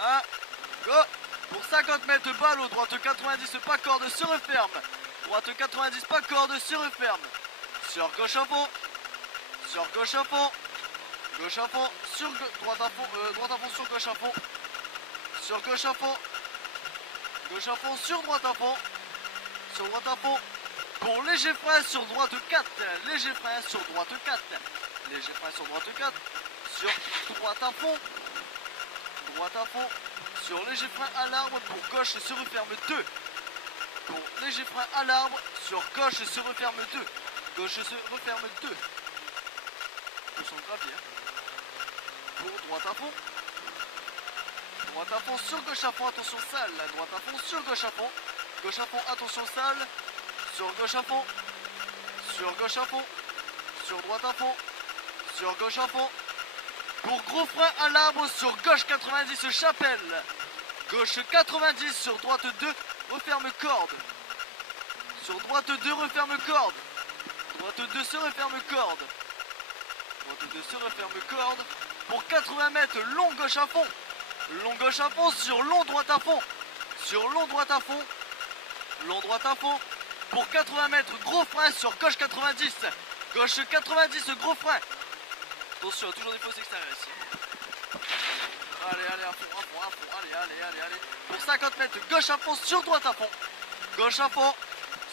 1, go. Pour 50 mètres, ballot, droite 90, pas corde, se referme. Droite 90, pas corde, se referme. Sur gauche à fond. Sur gauche à fond. Gauche à fond, sur droite à fond, sur gauche à fond. Sur gauche à fond. Gauche à fond, sur droite à fond. Sur droite à fond. Pour léger frein sur droite 4. Léger frein sur droite 4. Léger frein sur droite 4. Sur droite à fond. Droite à fond. Sur léger frein à l'arbre. Pour gauche se referme 2. Pour léger frein à l'arbre. Sur gauche se referme 2. Gauche se referme 2. Pour son gravier. Pour droite à fond. Droite à fond sur gauche à fond. Attention sale. Droite à fond sur gauche à fond. Gauche à fond. Attention sale. Sur gauche à fond. Sur gauche à fond. Sur droite à fond. Sur gauche à fond. Pour gros frein à l'arbre sur gauche 90 chapelle. Gauche 90 sur droite 2 referme corde. Sur droite 2 referme corde. Droite 2 se referme corde. Droite 2 se referme corde. Pour 80 mètres long gauche à fond. Long gauche à fond sur long droite à fond. Sur long droite à fond. Long droite à fond. Pour 80 mètres gros frein sur gauche 90. Gauche 90 gros frein. Attention, toujours des fausses extérieures ici. Allez, allez, à fond, à fond, à fond. Allez, allez, allez, allez. Pour 50 mètres, gauche à fond, sur droite à fond. Gauche à fond,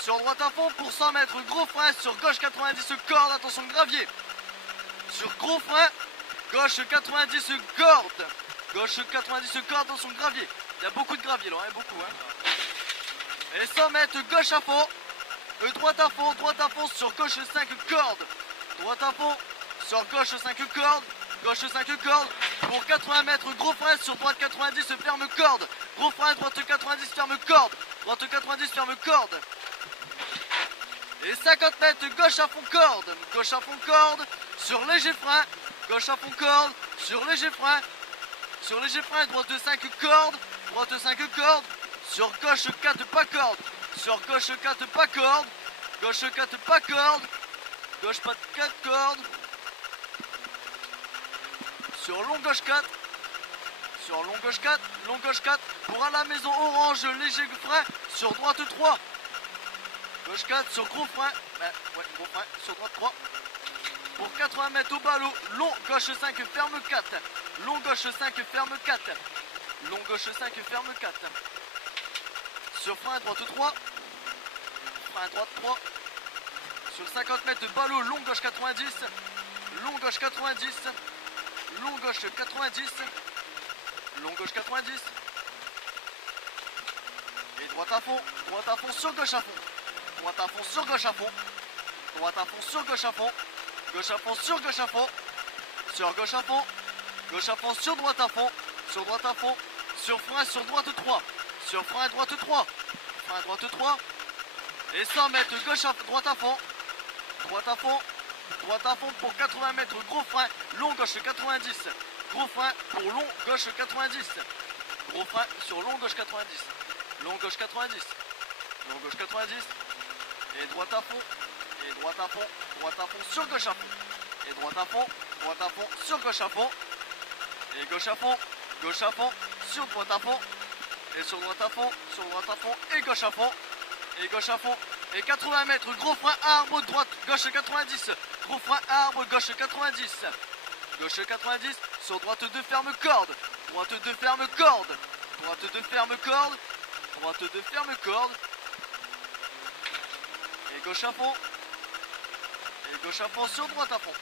sur droite à fond. Pour 100 mètres, gros frein, sur gauche 90, corde, attention, gravier. Sur gros frein, gauche 90, corde. Gauche 90, corde, attention, gravier. Il y a beaucoup de gravier là, hein, beaucoup. Hein. Et 100 mètres, gauche à fond. Droite à fond, sur gauche 5 cordes. Droite à fond. Sur gauche 5 cordes, gauche 5 cordes, pour 80 mètres, gros frein, sur droite 90, ferme corde, gros frein, droite 90, ferme corde, droite 90, ferme corde, et 50 mètres, gauche à fond corde, sur léger frein, gauche à fond corde, sur léger frein, droite 5 cordes, sur gauche 4 pas corde, sur gauche 4 pas corde, gauche 4 pas corde, gauche pas 4 cordes, sur long gauche 4, sur long gauche 4, pour à la maison orange, léger frein, sur droite 3, gauche 4, sur gros frein, gros frein, sur droite 3, pour 80 mètres au ballot, long gauche 5, ferme 4, long gauche 5, ferme 4, long gauche 5, ferme 4, sur frein droite 3, frein droite 3, sur 50 mètres ballot, long gauche 90, long gauche 90, long gauche 90, long gauche 90, et droite à fond sur gauche à fond, droite à fond sur gauche à fond, droite à fond sur gauche à fond, gauche à fond sur gauche à fond, sur gauche à fond, gauche à fond sur droite à fond, sur frein sur droite 3, sur frein droite 3, frein droite 3, et 100 mètres gauche à droite à fond, droite à fond, droite à fond pour 80 mètres, gros frein, long gauche 90, gros frein pour long gauche 90, gros frein sur long gauche 90, long gauche 90, long gauche 90, et droite à fond, sur gauche à fond, et droite à fond, sur gauche à fond, et gauche à fond, sur droite à fond, et sur droite à fond, et gauche à fond, et 80 mètres, gros frein arbre, droite, gauche 90, gros frein arbre, gauche 90, sur droite 2 ferme corde, droite 2 ferme corde, droite 2 ferme corde, droite 2 ferme corde, et gauche à fond sur droite à fond,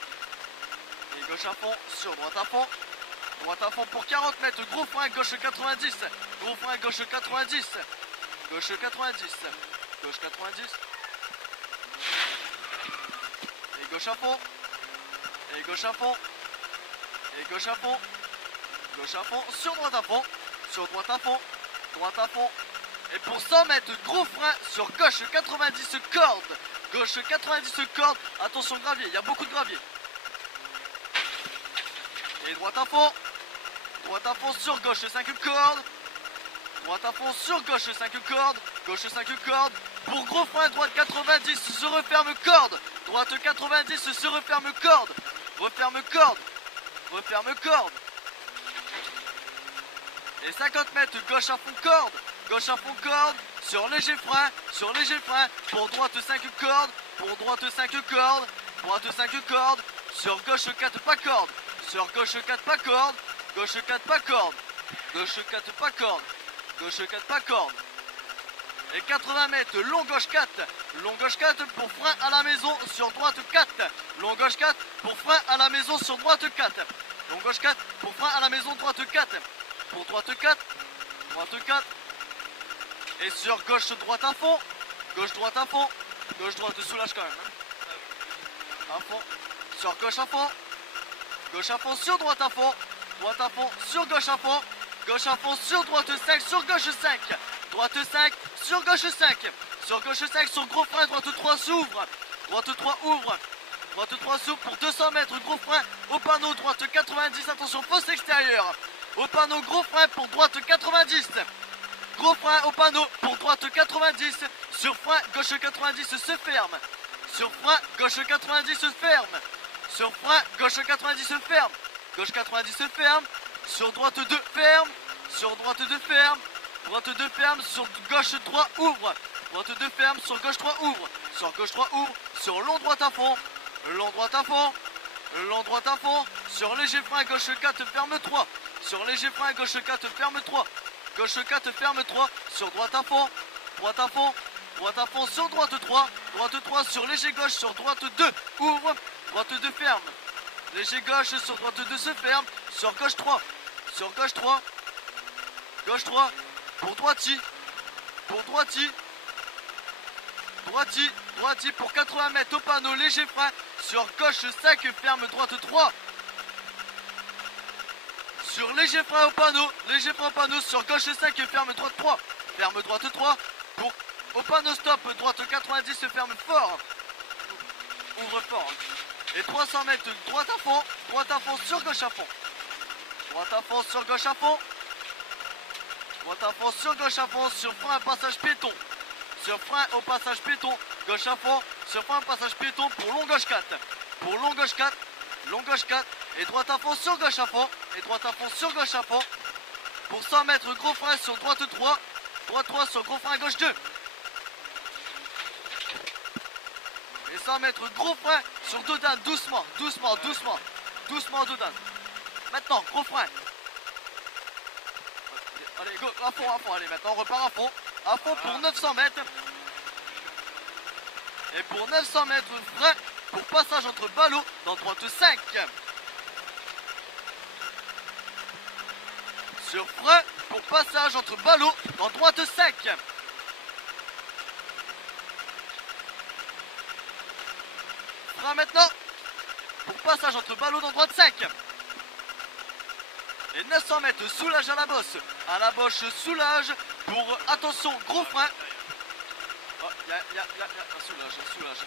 et gauche à fond sur droite à fond pour 40 mètres, gros frein gauche 90, gros frein gauche 90, gauche 90, gauche 90, et gauche à fond, et gauche à fond, et gauche à fond, sur droite à fond, droite à fond, et pour 100 mètres, gros frein sur gauche 90 cordes, gauche 90 cordes, attention gravier, il y a beaucoup de gravier, et droite à fond sur gauche 5 cordes, droite à fond sur gauche 5 cordes, gauche 5 cordes, pour gros frein droite 90 se referme corde, droite 90 se referme corde, referme corde, Et 50 mètres, gauche à fond corde. Gauche à fond corde. Sur léger frein. Sur léger frein. Pour droite 5 cordes. Pour droite 5 cordes. Droite 5 cordes. Sur gauche 4 pas corde. Sur gauche 4 pas corde. Gauche 4 pas corde. Gauche 4 pas corde. Gauche 4 pas corde. Et 80 mètres, long gauche 4. Long gauche 4 pour frein à la maison sur droite 4. Long gauche 4 pour frein à la maison sur droite 4. Long gauche 4 pour frein à la maison droite 4. Pour droite 4. Droite 4. Et sur gauche droite à fond. Gauche droite à fond. Gauche droite soulage quand même. À fond. Sur gauche à fond. Gauche à fond sur droite à fond. Droite à fond sur gauche à fond. Gauche à fond sur droite 5 sur gauche 5. Droite 5 sur gauche 5. Sur gauche 5 sur gros frein. Droite 3 s'ouvre. Droite 3 ouvre. Droite 3 s'ouvre pour 200 mètres. Gros frein au panneau. Droite 90. Attention fausse extérieure. Au panneau gros frein pour droite 90. Gros frein au panneau pour droite 90. Sur frein gauche 90 se ferme. Sur frein gauche 90 se ferme. Sur frein gauche 90 se ferme. Gauche 90 se ferme. Sur droite 2 ferme. Sur droite 2 ferme. Droite 2 ferme. Sur gauche 3 ouvre. Droite 2 ferme. Sur gauche 3 ouvre. Sur gauche 3 ouvre. Sur long droite à fond. Long droite à fond. Long droite à fond. Sur léger frein gauche 4 ferme 3. Sur léger frein gauche 4 ferme 3. Gauche 4 ferme 3. Sur droite à fond. Droite à fond. Droite à fond sur droite 3. Droite 3 sur léger gauche sur droite 2 ouvre. Droite 2 ferme. Léger gauche sur droite 2 se ferme. Sur gauche 3. Sur gauche 3. Gauche 3. Pour droiti. Pour droiti. Droiti. Droiti pour 80 mètres au panneau. Léger frein. Sur gauche 5 ferme droite 3. Sur léger frein au panneau. Léger frein au panneau. Sur gauche 5 ferme droite 3. Ferme droite 3. Pour au panneau stop. Droite 90 se ferme fort. Ouvre fort. Et 300 mètres droite à fond. Droite à fond sur gauche à fond. Droite à fond sur gauche à fond. Droite à fond sur gauche à fond. Sur frein passage piéton. Sur frein au passage piéton. Gauche à fond. Sur frein passage piéton pour long gauche 4. Pour long gauche 4. Long gauche 4. Et droite à fond sur gauche à fond. Et droite à fond sur gauche à fond. Pour 100 mètres gros frein sur droite 3. Droite 3 sur gros frein gauche 2. Et 100 mètres gros frein sur Dodane. Doucement. Doucement. Doucement. Doucement Dodane. Maintenant gros frein. Allez go. À fond. À fond. Allez maintenant on repart à fond. À fond pour 900 mètres. Et pour 900 mètres frein pour passage entre ballots dans droite 5. Sur frein pour passage entre ballots dans droite 5. Frein maintenant pour passage entre ballots dans droite 5. Et 900 mètres soulage à la bosse. À la bosse soulage pour attention gros frein. Oh, soulage. Soulage.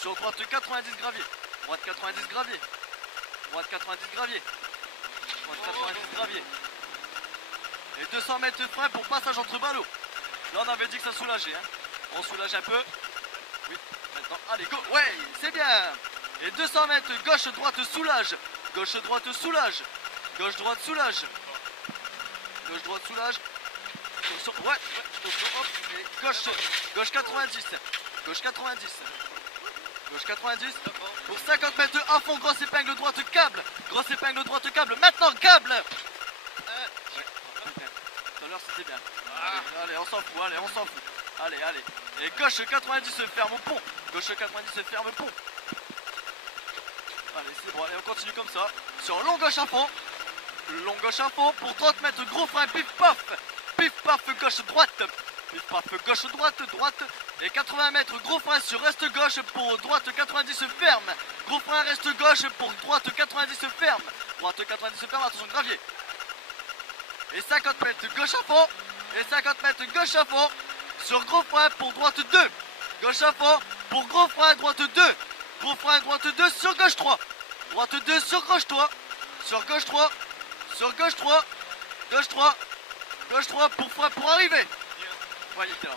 Sur droite 90 gravier. Droite 90 gravier. Droite 90 gravier. Droite 90 gravier. Et 200 mètres frein pour passage entre ballots. Là on avait dit que ça soulageait. Hein. On soulage un peu. Oui, maintenant. Allez, go. Ouais, c'est bien. Et 200 mètres gauche droite soulage. Gauche droite soulage. Gauche droite soulage. Gauche droite soulage. Ouais. Hop. Et gauche 90. Gauche 90. Gauche 90. Pour 50 mètres à fond, grosse épingle droite câble. Grosse épingle droite câble. Maintenant câble. Ouais. Tout à l'heure c'était bien. Allez, on s'en fout. Allez, on s'en fout. Allez. Et gauche 90 se ferme au pont. Gauche 90 se ferme au pont. Allez, c'est bon. Allez, on continue comme ça. Sur long gauche à fond. Long gauche à fond pour 30 mètres. Gros frein. Pif paf. Pif paf gauche droite. Pif paf gauche droite. Et 80 mètres gros frein sur reste gauche pour droite 90 se ferme. Gros frein reste gauche pour droite 90 se ferme. Droite 90 se ferme. Attention gravier. Et 50 mètres gauche à fond. Et 50 mètres gauche à fond. Sur gros frein pour droite 2. Gauche à fond pour gros frein droite 2. Gros frein droite 2 sur gauche 3. Droite 2 sur gauche 3. Sur gauche 3. Sur gauche 3. Gauche 3. Gauche 3 pour frein pour arriver. Ouais, il était là.